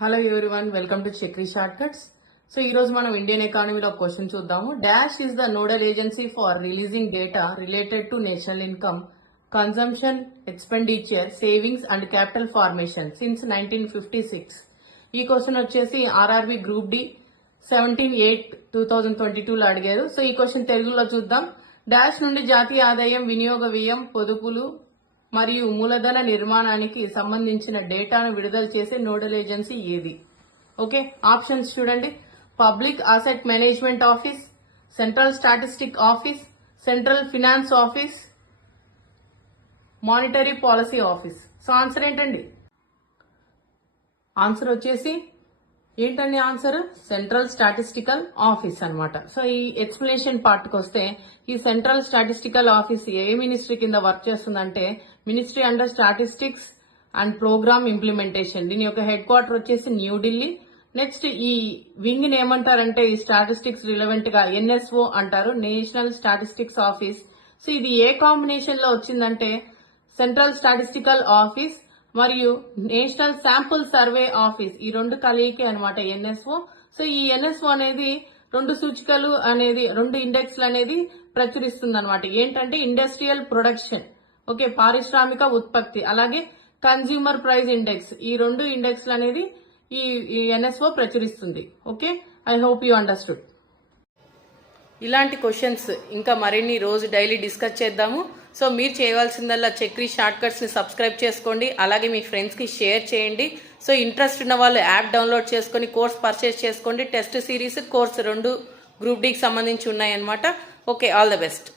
Hello everyone, welcome to Chakri short cuts. So ఈ రోజు మనం ఇండియన్ ఎకానమీలో క్వశ్చన్ చూద్దాము. Dash is the nodal agency for releasing data related to national income, consumption, expenditure, savings and capital formation since 1956. ఈ question వచ్చేసి RRB group D 17/8/2022లో అడిగారు. So ఈ question తెలుగులో చూద్దాం. డాష్ నుండి జాతీయ ఆదాయం, వినియోగ వ్యయం, పొదుపులు మరియు మూలధన నిర్మాణానికి సంబంధించిన డేటాను విడుదల చేసే నోడల్ ఏజెన్సీ ఏది? ఓకే, ఆప్షన్స్ చూడండి. Public asset management office, central statistic office, central finance office, monetary policy office. So answer ఏంటండి? ఆన్సర్ వచ్చేసి ఏంటండి ఆన్సర్? సెంట్రల్ స్టాటిస్టికల్ ఆఫీస్ అన్నమాట. సో ఈ ఎక్స్ప్లెనేషన్ పార్ట్కి వస్తే, ఈ సెంట్రల్ స్టాటిస్టికల్ ఆఫీస్ ఏ మినిస్ట్రీ కింద వర్క్ చేస్తుందంటే ministry under statistics and programme implementation. దీని యొక్క హెడ్ క్వార్టర్ వచ్చేసి న్యూఢిల్లీ. నెక్స్ట్ ఈ వింగ్ ని ఏమంటారంటే ఈ స్టాటిస్టిక్స్ రిలవెంట్ గా ఎన్ఎస్ఓ అంటారు, నేషనల్ స్టాటిస్టిక్స్ ఆఫీస్. సో ఇది ఏ కాంబినేషన్ లో వచ్చిందంటే సెంట్రల్ స్టాటిస్టికల్ ఆఫీస్ మరియు నేషనల్ శాంపుల్ సర్వే ఆఫీస్, ఈ రెండు కలియికే అనమాట ఎన్ఎస్ఓ. సో ఈ ఎన్ఎస్ఓ అనేది రెండు సూచికలు అనేది, రెండు ఇండెక్స్లు అనేది ప్రచురిస్తుంది అనమాట. ఏంటంటే ఇండస్ట్రియల్ ప్రొడక్షన్, ఓకే, పారిశ్రామిక ఉత్పత్తి, అలాగే కన్స్యూమర్ ప్రైస్ ఇండెక్స్, ఈ రెండు ఇండెక్స్లు అనేది ఈ ఎన్ఎస్ఓ ప్రచురిస్తుంది. Okay, I hope you understood. ఇలాంటి క్వశ్చన్స్ ఇంకా మరిన్ని రోజు డైలీ డిస్కస్ చేద్దాము. సో మీరు చేయవలసిందల్లా చక్రీ షార్ట్ కట్స్ ని సబ్స్క్రైబ్ చేసుకోండి, అలాగే మీ ఫ్రెండ్స్ కి షేర్ చేయండి. సో ఇంట్రెస్ట్ ఉన్న వాళ్ళు యాప్ డౌన్లోడ్ చేసుకుని కోర్స్ పర్చేస్ చేసుకోండి. టెస్ట్ సిరీస్, కోర్స్ రెండు గ్రూప్ డికి సంబంధించి ఉన్నాయన్నమాట. Okay, all the best.